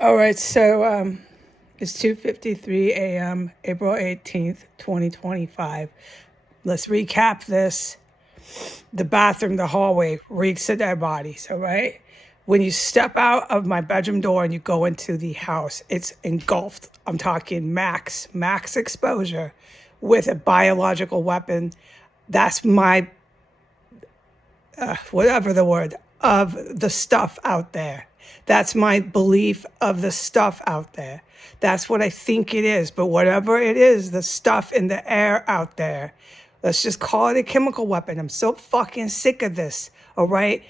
All right, so it's 2:53 a.m., April 18th, 2025. Let's recap this. The bathroom, the hallway reeks of dead bodies, all right? When you step out of my bedroom door and you go into the house, it's engulfed. I'm talking max exposure with a biological weapon. That's my, whatever the word, of the stuff out there. That's my belief of the stuff out there. That's what I think it is. But whatever it is, the stuff in the air out there, let's just call it a chemical weapon. I'm so fucking sick of this, all right?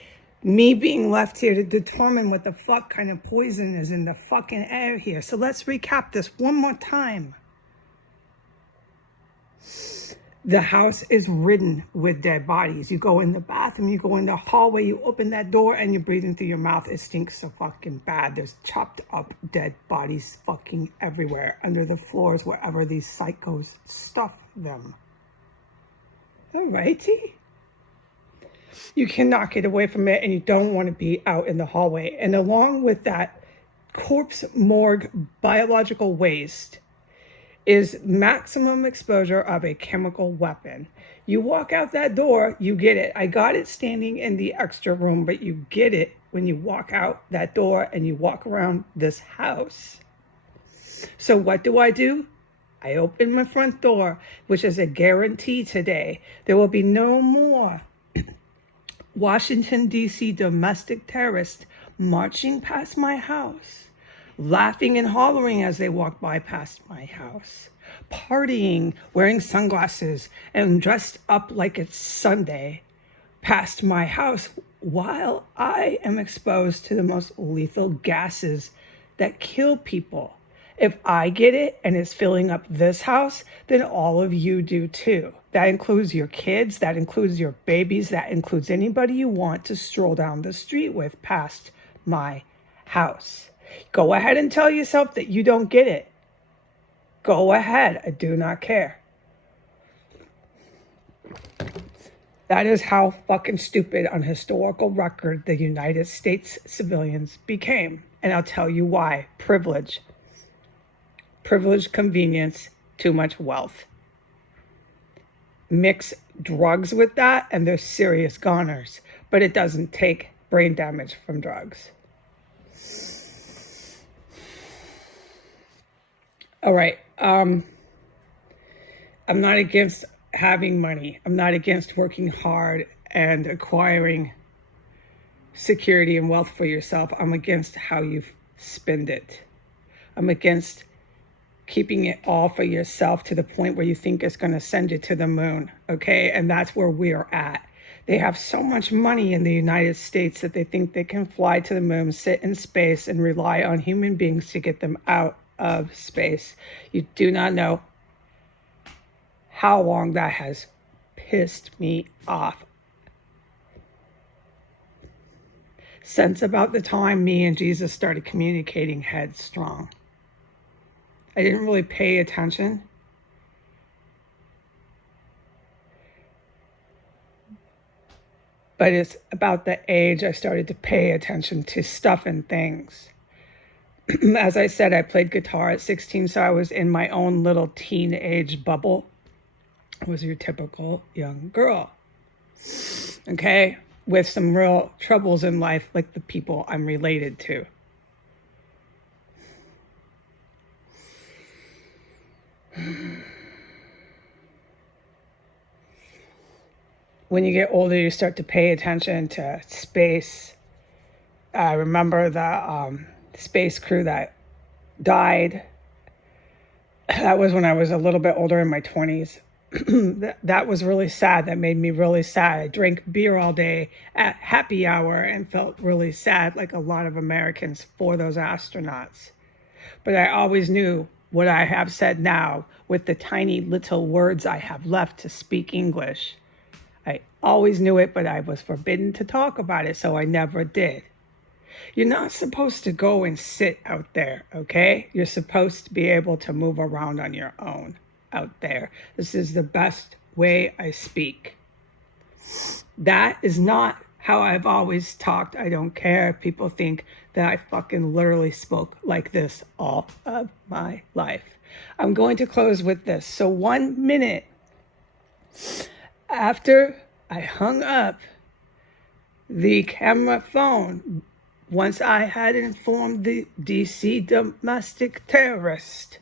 Me being left here to determine what the fuck kind of poison is in the fucking air here. So let's recap this one more time. The house is ridden with dead bodies. You go in the bathroom, you go in the hallway, you open that door and you're breathing through your mouth. It stinks so fucking bad. There's chopped up dead bodies fucking everywhere, under the floors, wherever these psychos stuff them. Alrighty. You cannot get away from it and you don't want to be out in the hallway. And along with that corpse morgue biological waste is maximum exposure of a chemical weapon. You walk out that door, you get it. I got it standing in the extra room, but you get it when you walk out that door and you walk around this house. So what do? I open my front door, which is a guarantee today. There will be no more Washington, D.C. domestic terrorists marching past my house, laughing and hollering as they walk by past my house, partying, wearing sunglasses, and dressed up like it's Sunday past my house while I am exposed to the most lethal gases that kill people. If I get it and it's filling up this house, then all of you do too. That includes your kids, that includes your babies, that includes anybody you want to stroll down the street with past my house. Go ahead and tell yourself that you don't get it. Go ahead. I do not care. That is how fucking stupid on historical record the United States civilians became. And I'll tell you why. Privilege. Privilege, convenience, too much wealth. Mix drugs with that and they're serious goners. But it doesn't take brain damage from drugs. All right. I'm not against having money. I'm not against working hard and acquiring security and wealth for yourself. I'm against how you spend it. I'm against keeping it all for yourself to the point where you think it's going to send you to the moon. Okay. And that's where we're at. They have so much money in the United States that they think they can fly to the moon, sit in space, and rely on human beings to get them out of space. You do not know how long that has pissed me off. Since about the time me and Jesus started communicating headstrong. I didn't really pay attention. But it's about the age I started to pay attention to stuff and things. As I said, I played guitar at 16, so I was in my own little teenage bubble. I was your typical young girl. Okay? With some real troubles in life, like the people I'm related to. When you get older, you start to pay attention to space. I remember the space crew that died. That was when I was a little bit older, in my 20s. That was really sad. That made me really sad. I drank beer all day at happy hour and felt really sad, like a lot of Americans, for those astronauts. But I always knew what I have said now with the tiny little words I have left to speak English. I always knew it, but I was forbidden to talk about it, so I never did. You're not supposed to go and sit out there, okay? You're supposed to be able to move around on your own out there. This is the best way I speak. That is not how I've always talked. I don't care if people think that I fucking literally spoke like this all of my life. I'm going to close with this. So 1 minute after I hung up the camera phone, once I had informed the DC domestic terrorist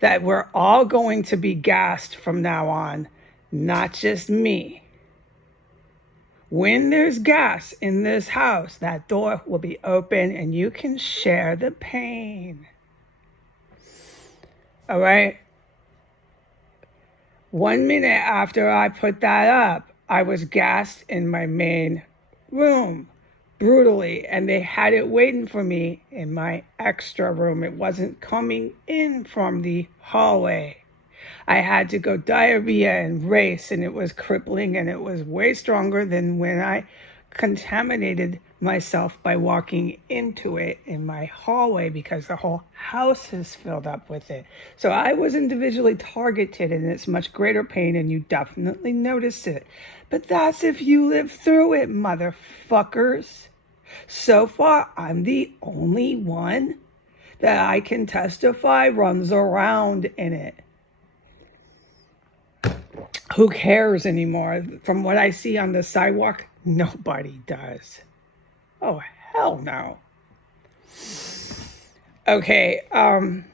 that we're all going to be gassed from now on, not just me. When there's gas in this house, that door will be open and you can share the pain. All right? 1 minute after I put that up, I was gassed in my main room brutally, and they had it waiting for me in my extra room. It wasn't coming in from the hallway. I had to go diarrhea and race, and it was crippling, and it was way stronger than when I contaminated myself by walking into it in my hallway, because the whole house is filled up with it. So I was individually targeted, and it's much greater pain, and you definitely notice it. But that's if you live through it, motherfuckers. So far, I'm the only one that I can testify runs around in it. Who cares anymore? From what I see on the sidewalk, nobody does. Oh, hell no. Okay, and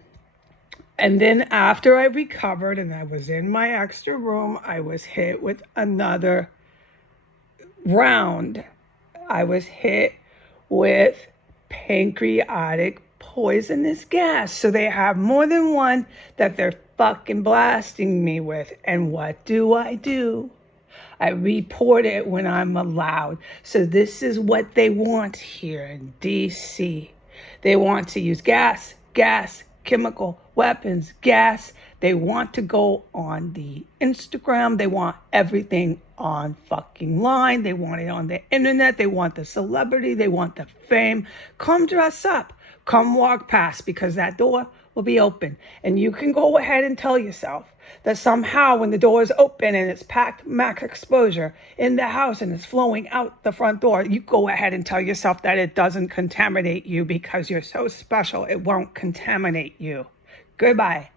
then after I recovered and I was in my extra room, I was hit with another round. I was hit with pancreatic poisonous gas. So they have more than one that they're fucking blasting me with. And what do? I report it when I'm allowed. So this is what they want here in DC. They want to use gas, chemical weapons, gas. They want to go on the Instagram. They want everything on fucking line. They want it on the internet. They want the celebrity. They want the fame. Come dress up. Come walk past, because that door will be open. And you can go ahead and tell yourself that somehow when the door is open and it's packed max exposure in the house and it's flowing out the front door, you go ahead and tell yourself that it doesn't contaminate you because you're so special. It won't contaminate you. Goodbye.